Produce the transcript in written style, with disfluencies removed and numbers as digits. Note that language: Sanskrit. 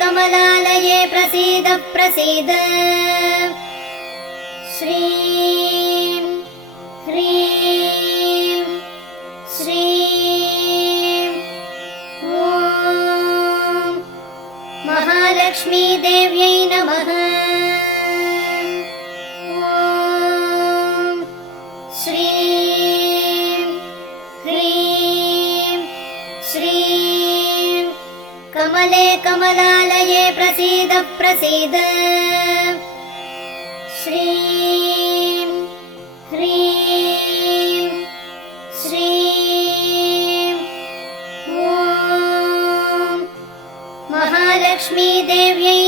कमलालये प्रसीद प्रसीद। श्रीं ह्रीं श्रीं ॐ महालक्ष्मी देव्यै नमः। ॐ श्रीं ह्रीं श्रीं कमले कमलालये प्रसीद प्रसीद। श्रीं ह्रीं श्रीं ॐ महालक्ष्मी देव्यै